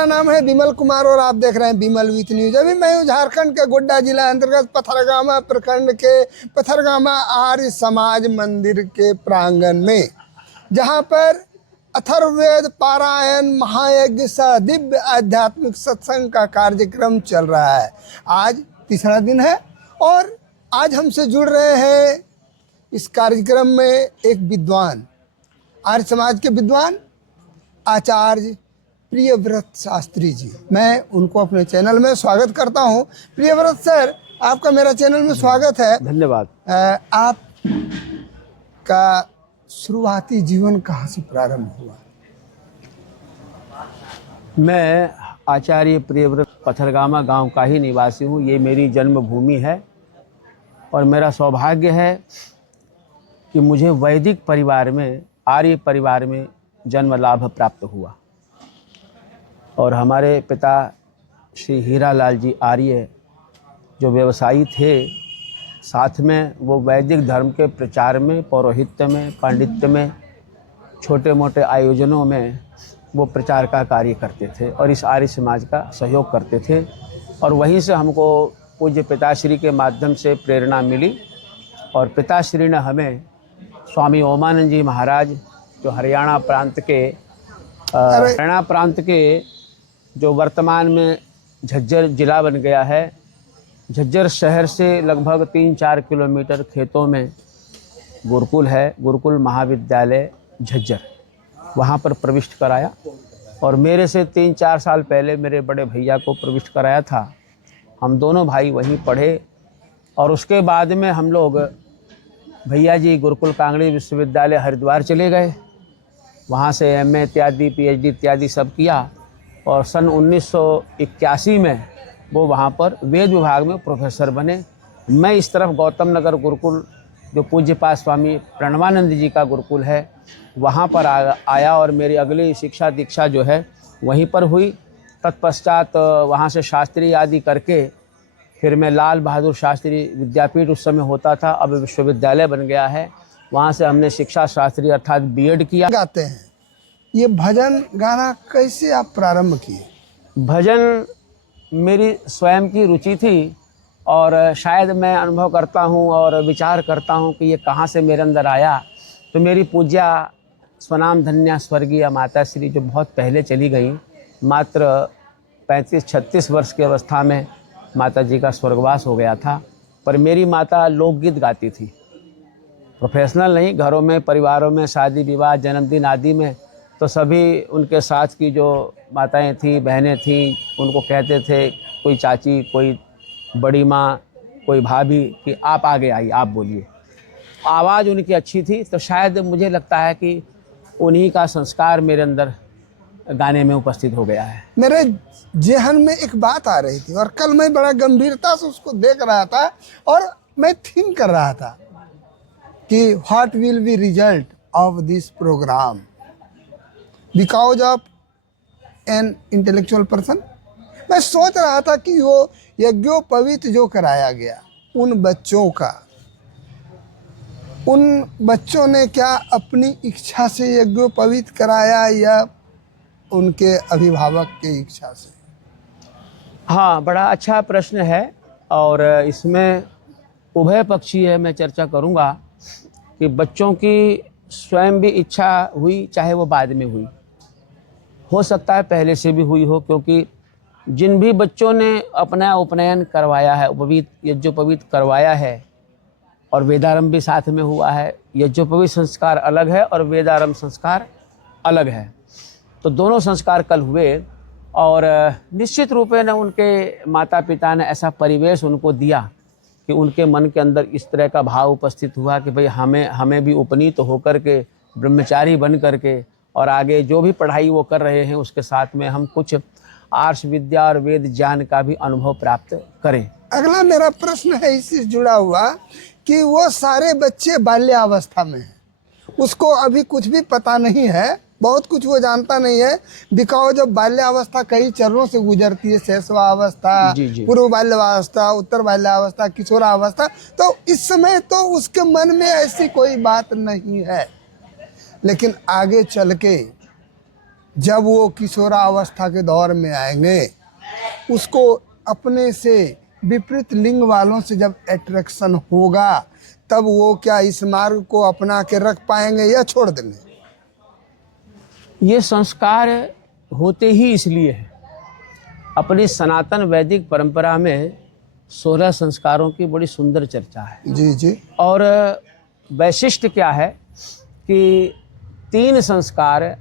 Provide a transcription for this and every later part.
मेरा नाम है विमल कुमार और आप देख रहे हैं विमल विथ न्यूज। अभी मैं हूँ झारखंड के गोड्डा जिला अंतर्गत पथरगामा प्रखंड के पथरगामा आर्य समाज मंदिर के प्रांगण में, जहाँ पर अथर्ववेद पारायण महायज्ञ सह दिव्य आध्यात्मिक सत्संग का कार्यक्रम चल रहा है। आज तीसरा दिन है और आज हमसे जुड़ रहे हैं इस कार्यक्रम में एक विद्वान, आर्य समाज के विद्वान आचार्य प्रियव्रत शास्त्री जी। मैं उनको अपने चैनल में स्वागत करता हूं। प्रियव्रत सर, आपका मेरा चैनल में स्वागत है। धन्यवाद। आप का शुरुआती जीवन कहाँ से प्रारंभ हुआ? मैं आचार्य प्रियव्रत पथरगामा गांव का ही निवासी हूँ। ये मेरी जन्मभूमि है और मेरा सौभाग्य है कि मुझे वैदिक परिवार में, आर्य परिवार में जन्म लाभ प्राप्त हुआ। और हमारे पिता श्री हीरालाल जी आर्य जो व्यवसायी थे, साथ में वो वैदिक धर्म के प्रचार में, पौरोहित्य में, पांडित्य में, छोटे मोटे आयोजनों में वो प्रचार का कार्य करते थे और इस आर्य समाज का सहयोग करते थे। और वहीं से हमको पूज्य पिताश्री के माध्यम से प्रेरणा मिली और पिताश्री ने हमें स्वामी ओमानंद जी महाराज जो हरियाणा प्रांत के जो वर्तमान में झज्जर जिला बन गया है, झज्जर शहर से लगभग 3-4 किलोमीटर खेतों में गुरुकुल है, गुरुकुल महाविद्यालय झज्जर, वहाँ पर प्रविष्ट कराया। और मेरे से 3-4 साल पहले मेरे बड़े भैया को प्रविष्ट कराया था। हम दोनों भाई वहीं पढ़े और उसके बाद में हम लोग भैया जी गुरुकुल कांगड़ी विश्वविद्यालय हरिद्वार चले गए। वहाँ से एमए इत्यादि, पीएचडी इत्यादि सब किया और सन 1981 में वो वहाँ पर वेद विभाग में प्रोफेसर बने। मैं इस तरफ गौतम नगर गुरुकुल जो पूज्यपाद स्वामी प्रणवानंद जी का गुरुकुल है, वहाँ पर आया और मेरी अगली शिक्षा दीक्षा जो है वहीं पर हुई। तत्पश्चात वहाँ से शास्त्री आदि करके फिर मैं लाल बहादुर शास्त्री विद्यापीठ उस समय होता था, अब विश्वविद्यालय बन गया है, वहाँ से हमने शिक्षा शास्त्री अर्थात बीएड किया। गाते हैं, ये भजन गाना कैसे आप प्रारंभ किए? भजन मेरी स्वयं की रुचि थी और शायद मैं अनुभव करता हूँ और विचार करता हूँ कि ये कहाँ से मेरे अंदर आया। तो मेरी पूज्या स्वनाम धन्या स्वर्गीय माता श्री जो बहुत पहले चली गई, मात्र 35-36 वर्ष की अवस्था में माता जी का स्वर्गवास हो गया था। पर मेरी माता लोकगीत गाती थी, प्रोफेशनल नहीं, घरों में, परिवारों में, शादी विवाह, जन्मदिन आदि में। तो सभी उनके साथ की जो माताएं थी, बहनें थीं, उनको कहते थे, कोई चाची, कोई बड़ी माँ, कोई भाभी, कि आप आगे आइए, आप बोलिए। आवाज़ उनकी अच्छी थी, तो शायद मुझे लगता है कि उन्हीं का संस्कार मेरे अंदर गाने में उपस्थित हो गया है। मेरे जेहन में एक बात आ रही थी और कल मैं बड़ा गंभीरता से उसको देख रहा था और मैं थिंक कर रहा था कि what will be result of this programme because of an intellectual person. मैं सोच रहा था कि वो यज्ञोपवीत जो कराया गया उन बच्चों ने क्या अपनी इच्छा से यज्ञोपवीत कराया या उनके अभिभावक की इच्छा से? हाँ, बड़ा अच्छा प्रश्न है और इसमें उभय पक्षीय मैं चर्चा करूँगा कि बच्चों की स्वयं भी इच्छा हुई, चाहे वो बाद में हुई, हो सकता है पहले से भी हुई हो, क्योंकि जिन भी बच्चों ने अपना उपनयन करवाया है, उपवीत यज्ञोपवीत करवाया है और वेदारंभ भी साथ में हुआ है, यज्ञोपवीत संस्कार अलग है और वेदारंभ संस्कार अलग है, तो दोनों संस्कार कल हुए और निश्चित रूप में उनके माता पिता ने ऐसा परिवेश उनको दिया कि उनके मन के अंदर इस तरह का भाव उपस्थित हुआ कि भाई हमें भी उपनीत होकर के, ब्रह्मचारी बन करके और आगे जो भी पढ़ाई वो कर रहे हैं उसके साथ में हम कुछ आर्ष विद्या और वेद ज्ञान का भी अनुभव प्राप्त करें। अगला मेरा प्रश्न है इससे जुड़ा हुआ कि वो सारे बच्चे बाल्यावस्था में हैं, उसको अभी कुछ भी पता नहीं है, बहुत कुछ वो जानता नहीं है, बिकॉज जब बाल्यावस्था कई चरणों से गुजरती है, शैशवावस्था, पूर्व बाल्यावस्था, उत्तर बाल्यावस्था, किशोरावस्था, तो इस समय तो उसके मन में ऐसी कोई बात नहीं है, लेकिन आगे चल के जब वो किशोरावस्था के दौर में आएंगे, उसको अपने से विपरीत लिंग वालों से जब अट्रैक्शन होगा, तब वो क्या इस मार्ग को अपना के रख पाएंगे या छोड़ देंगे? ये संस्कार होते ही इसलिए है। अपनी सनातन वैदिक परंपरा में 16 संस्कारों की बड़ी सुंदर चर्चा है। जी जी। और वैशिष्ट क्या है कि 3 संस्कार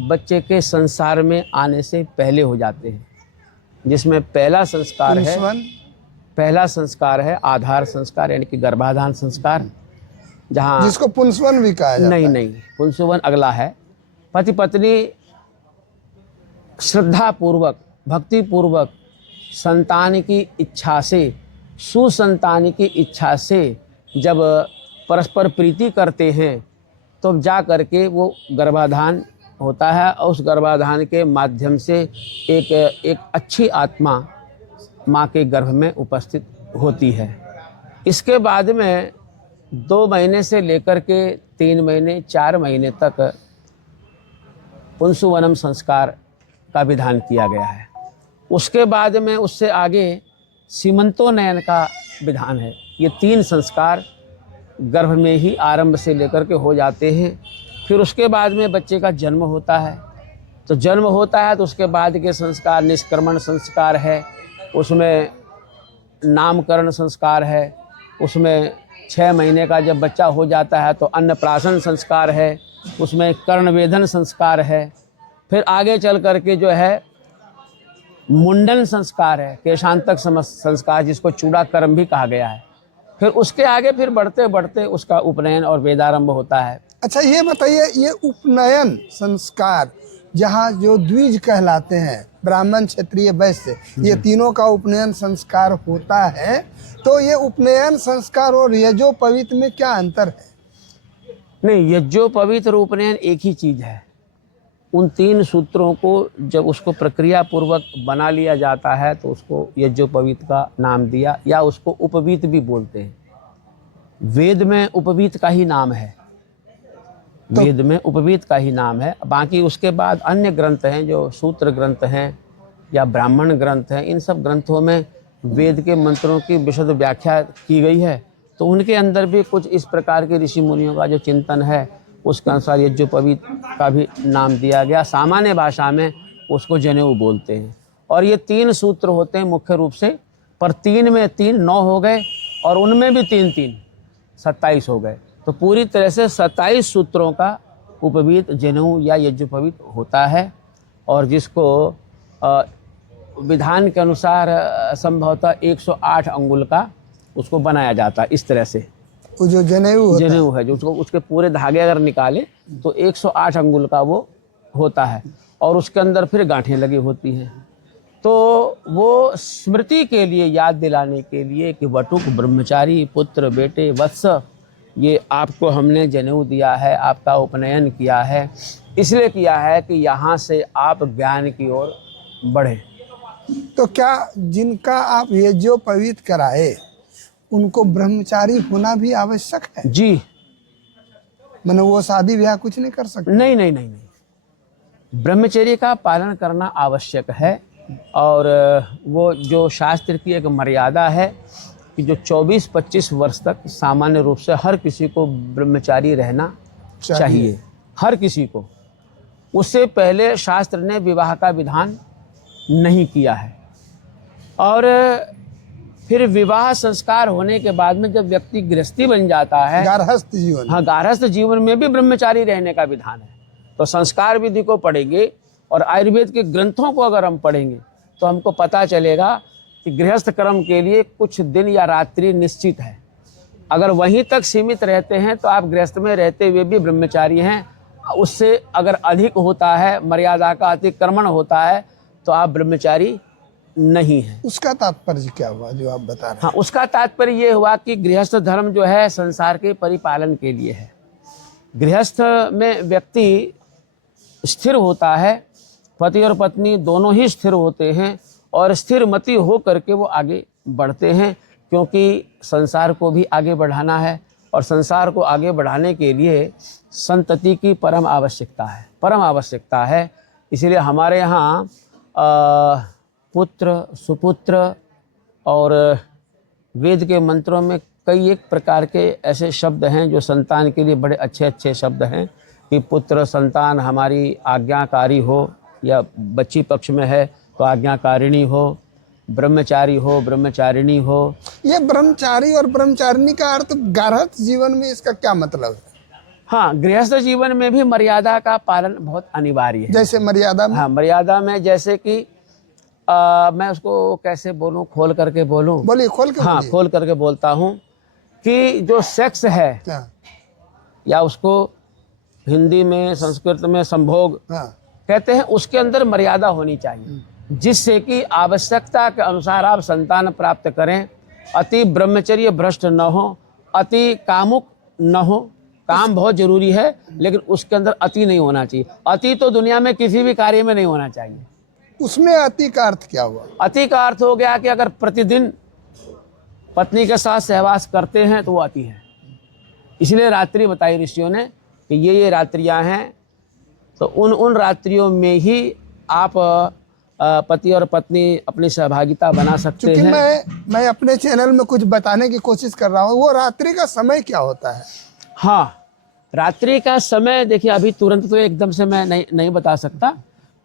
बच्चे के संसार में आने से पहले हो जाते हैं, जिसमें पहला संस्कार है आधार संस्कार, यानी कि गर्भाधान संस्कार, जहाँ जिसको पुंसवन भी कहा जाता है। नहीं, पुंसवन अगला है। पति पत्नी श्रद्धा पूर्वक, भक्ति पूर्वक, संतान की इच्छा से, सुसंतान की इच्छा से जब परस्पर प्रीति करते हैं, तो जा करके वो गर्भाधान होता है, और उस गर्भाधान के माध्यम से एक अच्छी आत्मा माँ के गर्भ में उपस्थित होती है। इसके बाद में 2 महीने से लेकर के 3 महीने 4 महीने तक पुंसवनम संस्कार का विधान किया गया है। उसके बाद में उससे आगे सीमंतोनयन का विधान है। ये 3 संस्कार गर्भ में ही आरंभ से लेकर के हो जाते हैं। फिर उसके बाद में बच्चे का जन्म होता है, तो जन्म होता है तो उसके बाद के संस्कार निष्क्रमण संस्कार है, उसमें नामकरण संस्कार है, उसमें 6 महीने का जब बच्चा हो जाता है तो अन्नप्राशन संस्कार है, उसमें कर्णवेधन संस्कार है। फिर आगे चल करके जो है मुंडन संस्कार है, केशांतक संस्कार, जिसको चूड़ाकर्म भी कहा गया है। फिर उसके आगे फिर बढ़ते बढ़ते उसका उपनयन और वेदारंभ होता है। अच्छा, ये बताइए, ये उपनयन संस्कार जहाँ जो द्विज कहलाते हैं, ब्राह्मण, क्षत्रिय, वैश्य, ये तीनों का उपनयन संस्कार होता है, तो ये उपनयन संस्कार और यज्ञोपवीत में क्या अंतर है? नहीं, यज्ञोपवीत और उपनयन एक ही चीज़ है। उन 3 सूत्रों को जब उसको प्रक्रिया पूर्वक बना लिया जाता है तो उसको यज्ञोपवीत का नाम दिया, या उसको उपवीत भी बोलते हैं। वेद में उपवीत का ही नाम है, वेद में उपवीत का ही नाम है। बाकी उसके बाद अन्य ग्रंथ हैं, जो सूत्र ग्रंथ हैं या ब्राह्मण ग्रंथ हैं, इन सब ग्रंथों में वेद के मंत्रों की विशद व्याख्या की गई है, तो उनके अंदर भी कुछ इस प्रकार के ऋषि मुनियों का जो चिंतन है उसके अनुसार यज्ञोपवीत का भी नाम दिया गया। सामान्य भाषा में उसको जनेऊ बोलते हैं। और ये 3 सूत्र होते हैं मुख्य रूप से, पर 3 में 3 9 हो गए, और उनमें भी 3 3 27 हो गए। तो पूरी तरह से 27 सूत्रों का उपवीत, जनेऊ या यज्ञोपवीत होता है, और जिसको विधान के अनुसार संभवतः 108 अंगुल का उसको बनाया जाता है। इस तरह से वो जो जनेऊ है, जो उसके पूरे धागे अगर निकाले तो 108 अंगुल का वो होता है, और उसके अंदर फिर गांठें लगी होती हैं। तो वो स्मृति के लिए, याद दिलाने के लिए कि वटुक, ब्रह्मचारी, पुत्र, बेटे, वत्स, ये आपको हमने जनेऊ दिया है, आपका उपनयन किया है, इसलिए किया है कि यहाँ से आप ज्ञान की ओर बढ़े। तो क्या जिनका आप यज्ञोपवीत कराए उनको ब्रह्मचारी होना भी आवश्यक है? जी। माने वो शादी ब्याह कुछ नहीं कर सकते? नहीं, ब्रह्मचर्य का पालन करना आवश्यक है। और वो जो शास्त्र की एक मर्यादा है कि जो 24-25 वर्ष तक सामान्य रूप से हर किसी को ब्रह्मचारी रहना चाहिए, हर किसी को। उससे पहले शास्त्र ने विवाह का विधान नहीं किया है। और फिर विवाह संस्कार होने के बाद में जब व्यक्ति गृहस्थी बन जाता है, गारहस्थ जीवन, हाँ, गारहस्थ जीवन में भी ब्रह्मचारी रहने का विधान है। तो संस्कार विधि को पढ़ेंगे और आयुर्वेद के ग्रंथों को अगर हम पढ़ेंगे तो हमको पता चलेगा कि गृहस्थ कर्म के लिए कुछ दिन या रात्रि निश्चित है। अगर वहीं तक सीमित रहते हैं तो आप गृहस्थ में रहते हुए भी ब्रह्मचारी हैं। उससे अगर अधिक होता है, मर्यादा का अतिक्रमण होता है, तो आप ब्रह्मचारी नहीं है। उसका तात्पर्य क्या हुआ जो आप बता रहे हैं? हाँ, उसका तात्पर्य ये हुआ कि गृहस्थ धर्म जो है संसार के परिपालन के लिए है। गृहस्थ में व्यक्ति स्थिर होता है, पति और पत्नी दोनों ही स्थिर होते हैं, और स्थिर मति हो करके वो आगे बढ़ते हैं, क्योंकि संसार को भी आगे बढ़ाना है। और संसार को आगे बढ़ाने के लिए संतति की परम आवश्यकता है। इसलिए हमारे यहाँ पुत्र, सुपुत्र और वेद के मंत्रों में कई एक प्रकार के ऐसे शब्द हैं जो संतान के लिए बड़े अच्छे अच्छे शब्द हैं कि पुत्र संतान हमारी आज्ञाकारी हो, या बच्ची पक्ष में है तो आज्ञाकारिणी हो, ब्रह्मचारी हो, ब्रह्मचारिणी हो। ये ब्रह्मचारी और ब्रह्मचारिणी का अर्थ गृहस्थ जीवन में इसका क्या मतलब है? हाँ, गृहस्थ जीवन में भी मर्यादा का पालन बहुत अनिवार्य है। जैसे मर्यादा में? हाँ, मर्यादा में जैसे कि मैं उसको कैसे बोलूं, खोल करके बोलूं? बोलिए, खोल के हाँ, बोलिए। खोल करके बोलता हूं कि जो सेक्स है, हाँ, या उसको हिंदी में संस्कृत में संभोग हाँ, कहते हैं, उसके अंदर मर्यादा होनी चाहिए, जिससे कि आवश्यकता के अनुसार आप संतान प्राप्त करें। अति ब्रह्मचर्य भ्रष्ट न हो, अति कामुक न हो। काम बहुत जरूरी है, लेकिन उसके अंदर अति नहीं होना चाहिए। अति तो दुनिया में किसी भी कार्य में नहीं होना चाहिए। उसमें अति का अर्थ क्या हुआ? अति का अर्थ हो गया कि अगर प्रतिदिन पत्नी के साथ सहवास करते हैं तो वो अति है। इसलिए रात्रि बताई ऋषियों ने कि ये रात्रियां हैं, तो उन रात्रियों में ही आप पति और पत्नी अपनी सहभागिता बना सकते क्योंकि हैं। मैं अपने चैनल में कुछ बताने की कोशिश कर रहा हूँ, वो रात्रि का समय क्या होता है? हाँ, रात्रि का समय देखिए, अभी तुरंत तो एकदम से मैं नहीं बता सकता,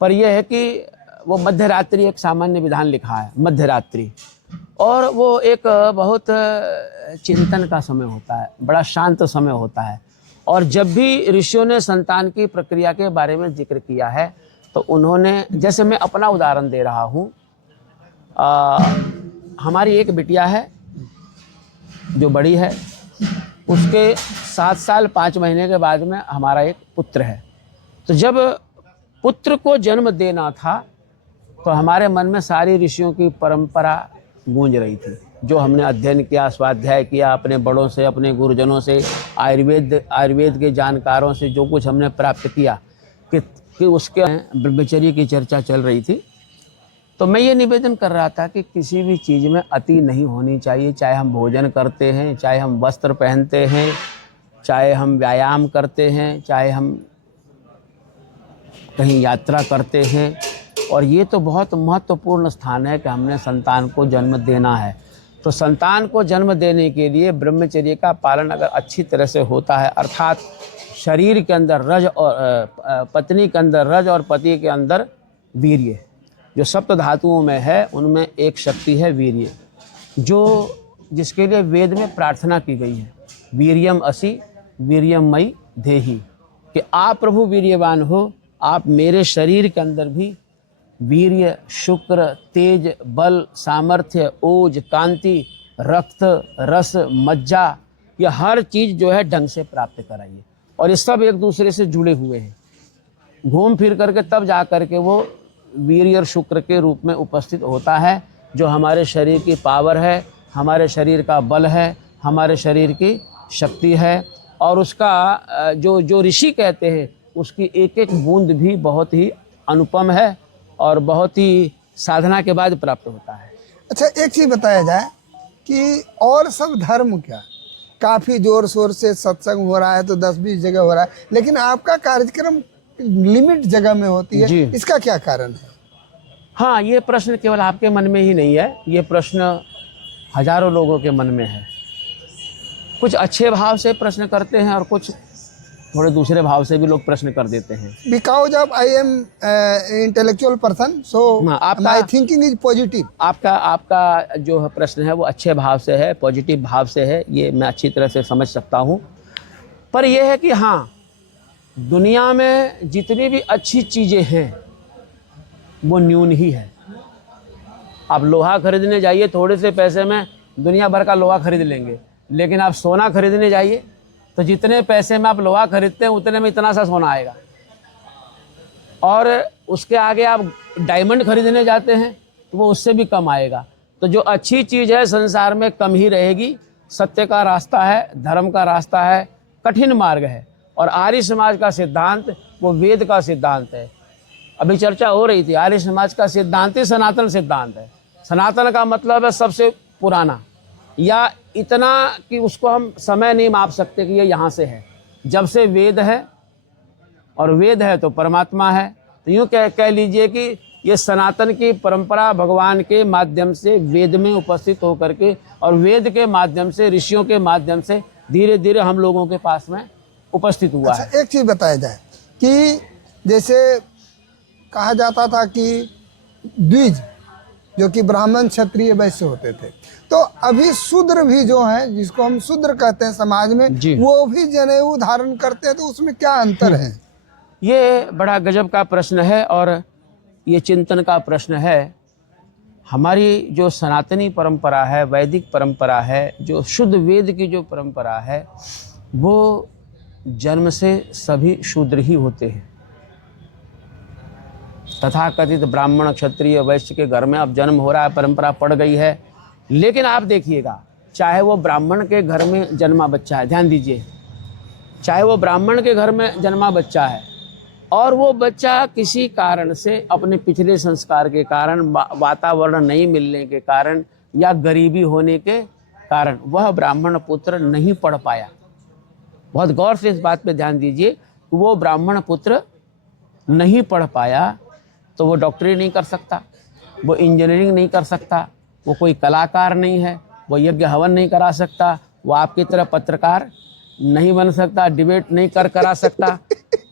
पर यह है कि वो मध्य रात्रि एक सामान्य विधान लिखा है, मध्य रात्रि, और वो एक बहुत चिंतन का समय होता है, बड़ा शांत समय होता है। और जब भी ऋषियों ने संतान की प्रक्रिया के बारे में जिक्र किया है तो उन्होंने, जैसे मैं अपना उदाहरण दे रहा हूँ, हमारी एक बिटिया है जो बड़ी है, उसके 7 साल 5 महीने के बाद में हमारा एक पुत्र है। तो जब पुत्र को जन्म देना था तो हमारे मन में सारी ऋषियों की परंपरा गूंज रही थी, जो हमने अध्ययन किया, स्वाध्याय किया, अपने बड़ों से, अपने गुरुजनों से, आयुर्वेद के जानकारों से जो कुछ हमने प्राप्त किया कि उसके ब्रह्मचर्य की चर्चा चल रही थी। तो मैं ये निवेदन कर रहा था कि किसी भी चीज़ में अति नहीं होनी चाहिए, चाहे हम भोजन करते हैं, चाहे हम वस्त्र पहनते हैं, चाहे हम व्यायाम करते हैं, चाहे हम कहीं यात्रा करते हैं। और ये तो बहुत महत्वपूर्ण स्थान है कि हमने संतान को जन्म देना है। तो संतान को जन्म देने के लिए ब्रह्मचर्य का पालन अगर अच्छी तरह से होता है, अर्थात शरीर के अंदर रज और पत्नी के अंदर रज और पति के अंदर वीर्य, जो सप्त धातुओं में है उनमें एक शक्ति है वीर्य, जिसके लिए वेद में प्रार्थना की गई है, वीर्यम असि वीर्यम मयि देहि, कि आप प्रभु वीर्यवान हो, आप मेरे शरीर के अंदर भी वीर्य, शुक्र, तेज, बल, सामर्थ्य, ओज, कांति, रक्त, रस, मज्जा, यह हर चीज़ जो है ढंग से प्राप्त कराइए। और ये सब एक दूसरे से जुड़े हुए हैं, घूम फिर करके तब जा करके वो वीर्य और शुक्र के रूप में उपस्थित होता है, जो हमारे शरीर की पावर है, हमारे शरीर का बल है, हमारे शरीर की शक्ति है। और उसका जो ऋषि कहते हैं, उसकी एक एक बूंद भी बहुत ही अनुपम है और बहुत ही साधना के बाद प्राप्त होता है। अच्छा, एक चीज़ बताया जाए कि और सब धर्म क्या, काफ़ी ज़ोर शोर से सत्संग हो रहा है तो 10-20 जगह हो रहा है, लेकिन आपका कार्यक्रम लिमिट जगह में होती है, इसका क्या कारण है? हाँ, ये प्रश्न केवल आपके मन में ही नहीं है, ये प्रश्न हजारों लोगों के मन में है। कुछ अच्छे भाव से प्रश्न करते हैं और कुछ थोड़े दूसरे भाव से भी लोग प्रश्न कर देते हैं। Because of I am intellectual person, so my thinking is positive. आपका जो प्रश्न है वो अच्छे भाव से है, पॉजिटिव भाव से है, ये मैं अच्छी तरह से समझ सकता हूँ। पर यह है कि हाँ, दुनिया में जितनी भी अच्छी चीज़ें हैं वो न्यून ही है। आप लोहा खरीदने जाइए, थोड़े से पैसे में दुनिया भर का लोहा खरीद लेंगे, लेकिन आप सोना खरीदने जाइए तो जितने पैसे में आप लोहा खरीदते हैं उतने में इतना सा सोना आएगा। और उसके आगे आप डायमंड खरीदने जाते हैं तो वो उससे भी कम आएगा। तो जो अच्छी चीज़ है संसार में कम ही रहेगी। सत्य का रास्ता है, धर्म का रास्ता है, कठिन मार्ग है। और आर्य समाज का सिद्धांत वो वेद का सिद्धांत है। अभी चर्चा हो रही थी, आर्य समाज का सिद्धांत ही सनातन सिद्धांत है। सनातन का मतलब है सबसे पुराना, या इतना कि उसको हम समय नहीं माप सकते कि ये यहाँ से है। जब से वेद है, और वेद है तो परमात्मा है, तो यूँ कह लीजिए कि ये सनातन की परंपरा भगवान के माध्यम से वेद में उपस्थित होकर के और वेद के माध्यम से ऋषियों के माध्यम से धीरे धीरे हम लोगों के पास में उपस्थित हुआ है। अच्छा, एक चीज़ बताया जाए कि जैसे कहा जाता था कि द्विज जो कि ब्राह्मण क्षत्रिय वैश्य होते थे, तो अभी शूद्र भी जो है, जिसको हम शूद्र कहते हैं समाज में, वो भी जनेऊ धारण करते हैं, तो उसमें क्या अंतर है? ये बड़ा गजब का प्रश्न है और ये चिंतन का प्रश्न है। हमारी जो सनातनी परंपरा है, वैदिक परंपरा है, जो शुद्ध वेद की जो परंपरा है, वो जन्म से सभी शूद्र ही होते हैं। तथाकथित ब्राह्मण क्षत्रिय वैश्य के घर में अब जन्म हो रहा है, परंपरा पड़ गई है। लेकिन आप देखिएगा, चाहे वो ब्राह्मण के घर में जन्मा बच्चा है, ध्यान दीजिए, चाहे वो ब्राह्मण के घर में जन्मा बच्चा है और वो बच्चा किसी कारण से अपने पिछले संस्कार के कारण, वातावरण नहीं मिलने के कारण या गरीबी होने के कारण वह ब्राह्मण पुत्र नहीं पढ़ पाया। बहुत गौर से इस बात पे ध्यान दीजिए, वो ब्राह्मण पुत्र नहीं पढ़ पाया तो वो डॉक्टरी नहीं कर सकता, वो इंजीनियरिंग नहीं कर सकता, वो कोई कलाकार नहीं है, वो यज्ञ हवन नहीं करा सकता, वो आपकी तरह पत्रकार नहीं बन सकता, डिबेट नहीं करा सकता।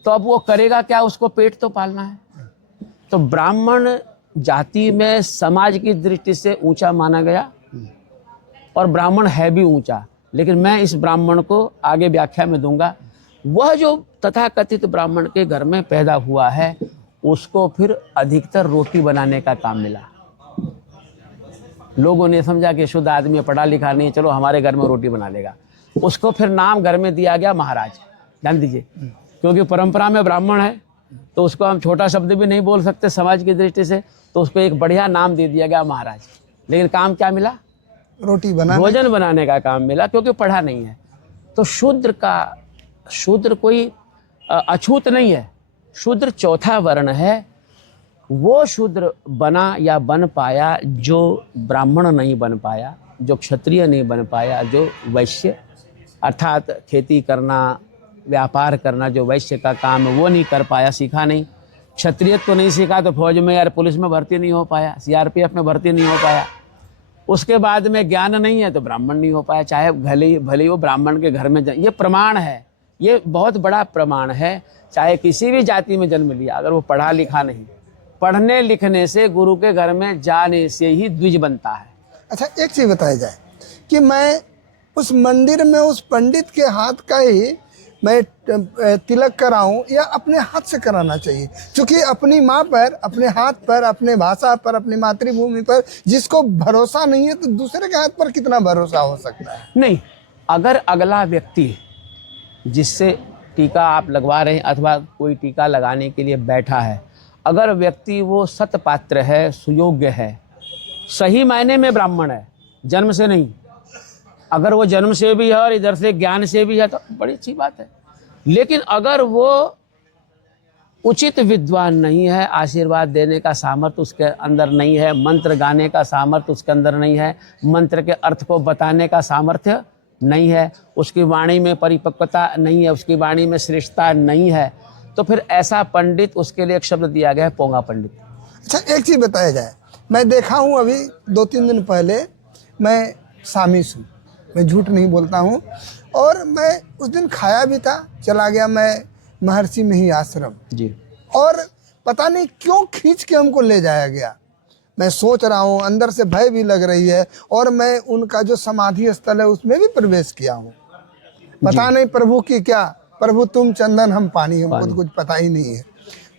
तो अब वो करेगा क्या? उसको पेट तो पालना है। तो ब्राह्मण जाति में समाज की दृष्टि से ऊंचा माना गया और ब्राह्मण है भी ऊंचा, लेकिन मैं इस ब्राह्मण को आगे व्याख्या में दूंगा। वह जो तथाकथित ब्राह्मण के घर में पैदा हुआ है, उसको फिर अधिकतर रोटी बनाने का काम मिला। लोगों ने समझा कि शुद्ध आदमी पढ़ा लिखा नहीं, चलो हमारे घर में रोटी बना लेगा। उसको फिर नाम घर में दिया गया महाराज। ध्यान दीजिए, क्योंकि परंपरा में ब्राह्मण है तो उसको हम छोटा शब्द भी नहीं बोल सकते समाज की दृष्टि से, तो उसको एक बढ़िया नाम दे दिया गया महाराज। लेकिन काम क्या मिला? रोटी बनाने, भोजन बनाने का काम मिला, क्योंकि पढ़ा नहीं है। तो शूद्र कोई अछूत नहीं है, शूद्र चौथा वर्ण है। वो शूद्र बना या बन पाया जो ब्राह्मण नहीं बन पाया, जो क्षत्रिय नहीं बन पाया, जो वैश्य अर्थात खेती करना, व्यापार करना, जो वैश्य का काम है वो नहीं कर पाया, सीखा नहीं। क्षत्रिय तो नहीं सीखा तो फौज में या पुलिस में भर्ती नहीं हो पाया, सीआरपीएफ में भर्ती नहीं हो पाया। उसके बाद में ज्ञान नहीं है तो ब्राह्मण नहीं हो पाया, चाहे भले वो ब्राह्मण के घर में ये प्रमाण है, ये बहुत बड़ा प्रमाण है। चाहे किसी भी जाति में जन्म लिया, अगर वो पढ़ा लिखा नहीं, पढ़ने लिखने से गुरु के घर में जाने से ही द्विज बनता है। अच्छा, एक चीज़ बताया जाए कि मैं उस मंदिर में उस पंडित के हाथ का ही मैं तिलक कराऊं या अपने हाथ से कराना चाहिए? क्योंकि अपनी माँ पर, अपने हाथ पर, अपने भाषा पर, अपनी मातृभूमि पर जिसको भरोसा नहीं है, तो दूसरे के हाथ पर कितना भरोसा हो सकता है? नहीं, अगर अगला व्यक्ति जिससे टीका आप लगवा रहे हैं अथवा कोई टीका लगाने के लिए बैठा है, अगर व्यक्ति वो सतपात्र है, सुयोग्य है, सही मायने में ब्राह्मण है, जन्म से नहीं, अगर वो जन्म से भी है और इधर से ज्ञान से भी है तो बड़ी अच्छी बात है। लेकिन अगर वो उचित विद्वान नहीं है, आशीर्वाद देने का सामर्थ्य उसके अंदर नहीं है, मंत्र गाने का सामर्थ्य उसके अंदर नहीं है, मंत्र के अर्थ को बताने का सामर्थ्य नहीं है, उसकी वाणी में परिपक्वता नहीं है, उसकी वाणी में श्रेष्ठता नहीं है, तो फिर ऐसा पंडित, उसके लिए एक शब्द दिया गया है, पोंगा पंडित। अच्छा, एक चीज़ बताया जाए, मैं देखा हूँ अभी 2-3 दिन पहले, मैं सामिस हूँ, मैं झूठ नहीं बोलता हूँ, और मैं उस दिन खाया भी था, चला गया मैं महर्षि में ही आश्रम जी, और पता नहीं क्यों खींच के हमको ले जाया गया। मैं सोच रहा हूँ, अंदर से भय भी लग रही है, और मैं उनका जो समाधि स्थल है उसमें भी प्रवेश किया हूँ। पता नहीं प्रभु की क्या, प्रभु तुम चंदन हम पानी, हमको तो कुछ पता ही नहीं है।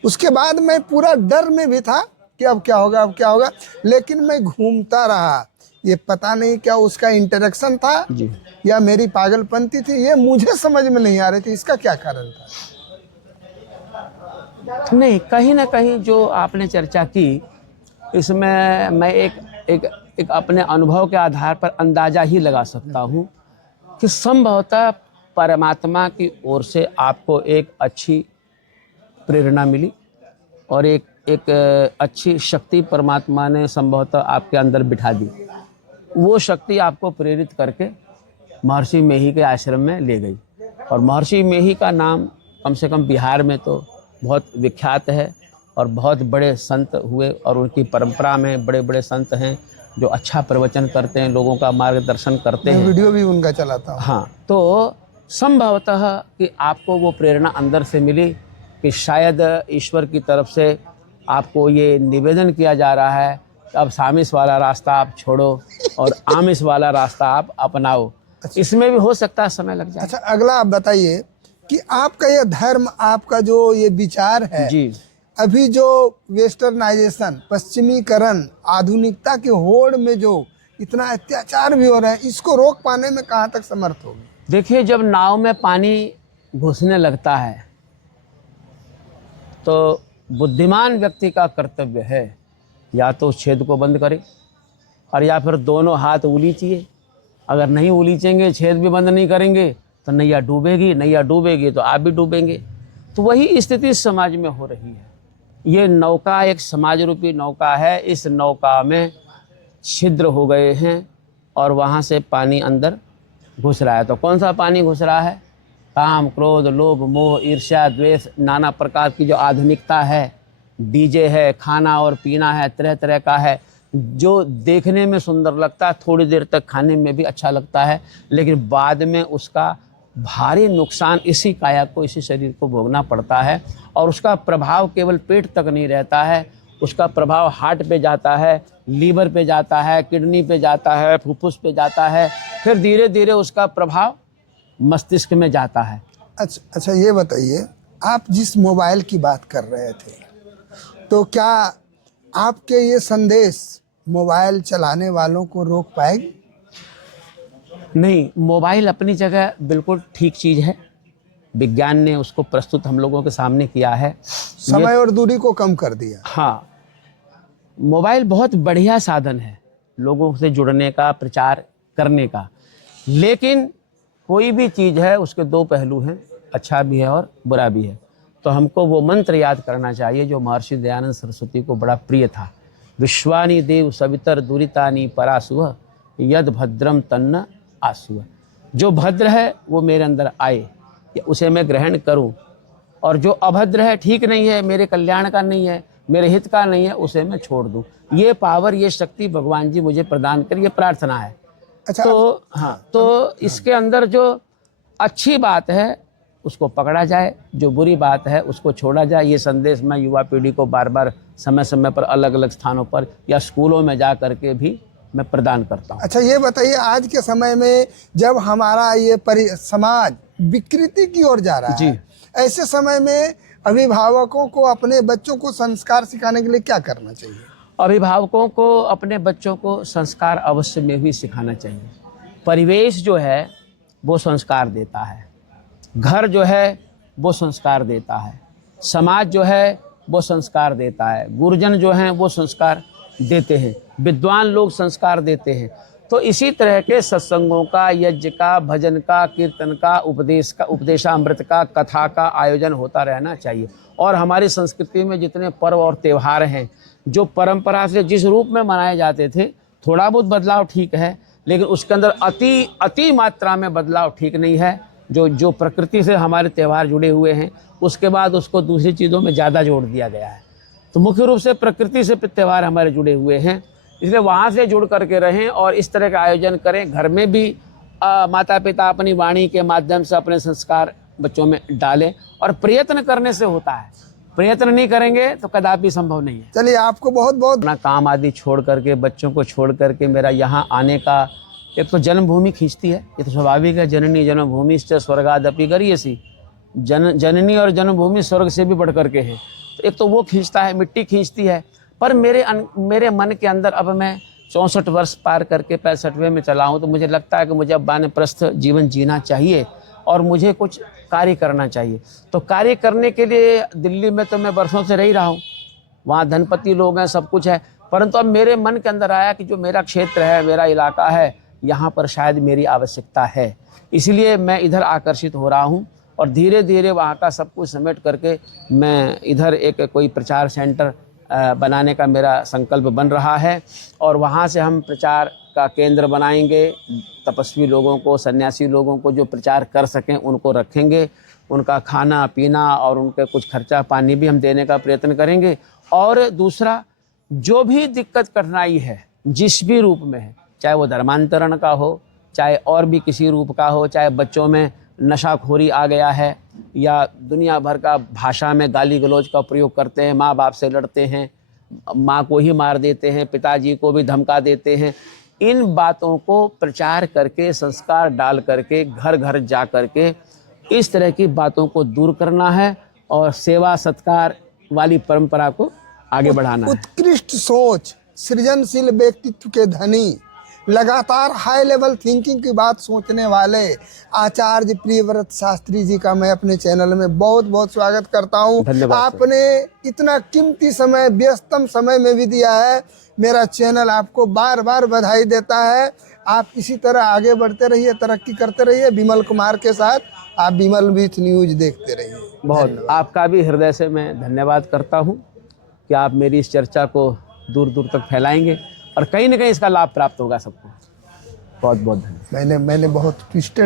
उसके बाद मैं पूरा डर में भी था कि अब क्या होगा, अब क्या होगा, लेकिन मैं घूमता रहा। ये पता नहीं क्या उसका इंटरेक्शन था जी, या मेरी पागलपंती थी, ये मुझे समझ में नहीं आ रही थी, इसका क्या कारण था? नहीं, कहीं ना कहीं जो आपने चर्चा की, इसमें मैं एक अपने अनुभव के आधार पर अंदाजा ही लगा सकता हूँ कि संभवतः परमात्मा की ओर से आपको एक अच्छी प्रेरणा मिली और एक अच्छी शक्ति परमात्मा ने संभवतः आपके अंदर बिठा दी। वो शक्ति आपको प्रेरित करके महर्षि मेही के आश्रम में ले गई, और महर्षि मेही का नाम कम से कम बिहार में तो बहुत विख्यात है, और बहुत बड़े संत हुए और उनकी परंपरा में बड़े बड़े संत हैं जो अच्छा प्रवचन करते हैं, लोगों का मार्गदर्शन करते मैं हैं। वीडियो भी उनका चलाता हूँ। हाँ, तो संभवतः कि आपको वो प्रेरणा अंदर से मिली कि शायद ईश्वर की तरफ से आपको ये निवेदन किया जा रहा है कि अब सामिस वाला रास्ता आप छोड़ो और आमिस वाला रास्ता आप अपनाओ। इसमें भी हो सकता है समय लग जाए। अच्छा, अगला आप बताइए कि आपका ये धर्म, आपका जो ये विचार है, जी, अभी जो वेस्टर्नाइजेशन, पश्चिमीकरण, आधुनिकता की होड़ में जो इतना अत्याचार भी हो रहा है, इसको रोक पाने में कहाँ तक समर्थ होगी? देखिए, जब नाव में पानी घुसने लगता है तो बुद्धिमान व्यक्ति का कर्तव्य है या तो उस छेद को बंद करे और या फिर दोनों हाथ उलीचिए। अगर नहीं उलीचेंगे, छेद भी बंद नहीं करेंगे तो नैया डूबेगी, नैया डूबेगी तो आप भी डूबेंगे। तो वही स्थिति समाज में हो रही है। ये नौका एक समाज रूपी नौका है। इस नौका में छिद्र हो गए हैं और वहाँ से पानी अंदर घुस रहा है। तो कौन सा पानी घुस रहा है? काम, क्रोध, लोभ, मोह, ईर्ष्या, द्वेष, नाना प्रकार की जो आधुनिकता है, डीजे है, खाना और पीना है, तरह तरह का है, जो देखने में सुंदर लगता है, थोड़ी देर तक खाने में भी अच्छा लगता है, लेकिन बाद में उसका भारी नुकसान इसी काया को, इसी शरीर को भोगना पड़ता है। और उसका प्रभाव केवल पेट तक नहीं रहता है, उसका प्रभाव हार्ट पे जाता है, लीवर पे जाता है, किडनी पे जाता है, फुफ्फुस पे जाता है, फिर धीरे धीरे उसका प्रभाव मस्तिष्क में जाता है। अच्छा, ये बताइए, आप जिस मोबाइल की बात कर रहे थे, तो क्या आपके ये संदेश मोबाइल चलाने वालों को रोक पाएगी? नहीं, मोबाइल अपनी जगह बिल्कुल ठीक चीज़ है। विज्ञान ने उसको प्रस्तुत हम लोगों के सामने किया है। समय और दूरी को कम कर दिया। हाँ, मोबाइल बहुत बढ़िया साधन है लोगों से जुड़ने का, प्रचार करने का। लेकिन कोई भी चीज़ है उसके दो पहलू हैं, अच्छा भी है और बुरा भी है। तो हमको वो मंत्र याद करना चाहिए जो महर्षि दयानंद सरस्वती को बड़ा प्रिय था। विश्वानि देव सवितर दुरितानि परासुः यद भद्रम तन्न आसुः। जो भद्र है वो मेरे अंदर आए, उसे मैं ग्रहण करूं, और जो अभद्र है, ठीक नहीं है, मेरे कल्याण का नहीं है, मेरे हित का नहीं है, उसे मैं छोड़ दूं। ये पावर, ये शक्ति भगवान जी मुझे प्रदान कर, ये प्रार्थना है। अच्छा, तो हाँ, तो इसके अंदर जो अच्छी बात है उसको पकड़ा जाए, जो बुरी बात है उसको छोड़ा जाए। ये संदेश मैं युवा पीढ़ी को बार बार समय समय पर अलग अलग स्थानों पर या स्कूलों में जा करके भी मैं प्रदान करता हूँ। अच्छा, ये बताइए, आज के समय में जब हमारा ये समाज विकृति की ओर जा रहा है, ऐसे समय में अभिभावकों को अपने बच्चों को संस्कार सिखाने के लिए क्या करना चाहिए? अभिभावकों को अपने बच्चों को संस्कार अवश्य में भी सिखाना चाहिए। परिवेश जो है वो संस्कार देता है, घर जो है वो संस्कार देता है, समाज जो है वो संस्कार देता है, गुरुजन जो हैं वो संस्कार देते हैं, विद्वान लोग संस्कार देते हैं। तो इसी तरह के सत्संगों का, यज्ञ का, भजन का, कीर्तन का, उपदेश का, उपदेशामृत का, कथा का आयोजन होता रहना चाहिए। और हमारी संस्कृति में जितने पर्व और त्यौहार हैं, जो परंपरा से जिस रूप में मनाए जाते थे, थोड़ा बहुत बदलाव ठीक है, लेकिन उसके अंदर अति मात्रा में बदलाव ठीक नहीं है। जो प्रकृति से हमारे त्यौहार जुड़े हुए हैं, उसके बाद उसको दूसरी चीज़ों में ज़्यादा जोड़ दिया गया है। तो मुख्य रूप से प्रकृति से त्यौहार हमारे जुड़े हुए हैं, इसलिए वहाँ से जुड़ करके रहें और इस तरह का आयोजन करें। घर में भी माता पिता अपनी वाणी के माध्यम से अपने संस्कार बच्चों में डालें, और प्रयत्न करने से होता है, प्रयत्न नहीं करेंगे तो कदापि संभव नहीं है। चलिए, आपको बहुत बहुत अपना काम आदि छोड़ करके, बच्चों को छोड़ करके मेरा यहाँ आने का, एक तो जन्मभूमि खींचती है, ये तो स्वाभाविक है। जननी जन्मभूमिश्च स्वर्गादपि गरीयसी। जननी और जन्मभूमि स्वर्ग से भी बढ़ करके है। तो एक तो वो खींचता है, मिट्टी खींचती है। पर मेरे मन के अंदर अब मैं 64 वर्ष पार करके 65वें में चला हूँ, तो मुझे लगता है कि मुझे अब वानप्रस्थ जीवन जीना चाहिए और मुझे कुछ कार्य करना चाहिए। तो कार्य करने के लिए दिल्ली में तो मैं वर्षों से रह रहा हूँ, वहाँ धनपति लोग हैं, सब कुछ है, परंतु अब मेरे मन के अंदर आया कि जो मेरा क्षेत्र है, मेरा इलाका है, यहाँ पर शायद मेरी आवश्यकता है। इसलिए मैं इधर आकर्षित हो रहा हूँ और धीरे धीरे वहाँ का सब कुछ समेट करके मैं इधर एक कोई प्रचार सेंटर बनाने का मेरा संकल्प बन रहा है। और वहाँ से हम प्रचार का केंद्र बनाएंगे, तपस्वी लोगों को, सन्यासी लोगों को जो प्रचार कर सकें उनको रखेंगे। उनका खाना पीना और उनके कुछ खर्चा पानी भी हम देने का प्रयत्न करेंगे। और दूसरा, जो भी दिक्कत कठिनाई है जिस भी रूप में है, चाहे वो धर्मांतरण का हो, चाहे और भी किसी रूप का हो, चाहे बच्चों में नशाखोरी आ गया है या दुनिया भर का भाषा में गाली गलौज का प्रयोग करते हैं, माँ बाप से लड़ते हैं, माँ को ही मार देते हैं, पिताजी को भी धमका देते हैं, इन बातों को प्रचार करके, संस्कार डाल करके, घर घर जा करके इस तरह की बातों को दूर करना है और सेवा सत्कार वाली परंपरा को आगे बढ़ाना है। उत्कृष्ट सोच, सृजनशील व्यक्तित्व के धनी, लगातार हाई लेवल थिंकिंग की बात सोचने वाले आचार्य प्रियव्रत शास्त्री जी का मैं अपने चैनल में बहुत बहुत स्वागत करता हूं। धन्यवाद सर। आपने इतना कीमती समय व्यस्तम समय में भी दिया है। मेरा चैनल आपको बार बार बधाई देता है। आप इसी तरह आगे बढ़ते रहिए, तरक्की करते रहिए। विमल कुमार के साथ आप विमल विथ न्यूज देखते रहिए। बहुत आपका भी हृदय से मैं धन्यवाद करता हूँ कि आप मेरी इस चर्चा को दूर दूर तक फैलाएंगे और कहीं ना कहीं इसका लाभ प्राप्त होगा सबको। बहुत बहुत धन्यवाद। मैंने बहुत ट्विस्टेड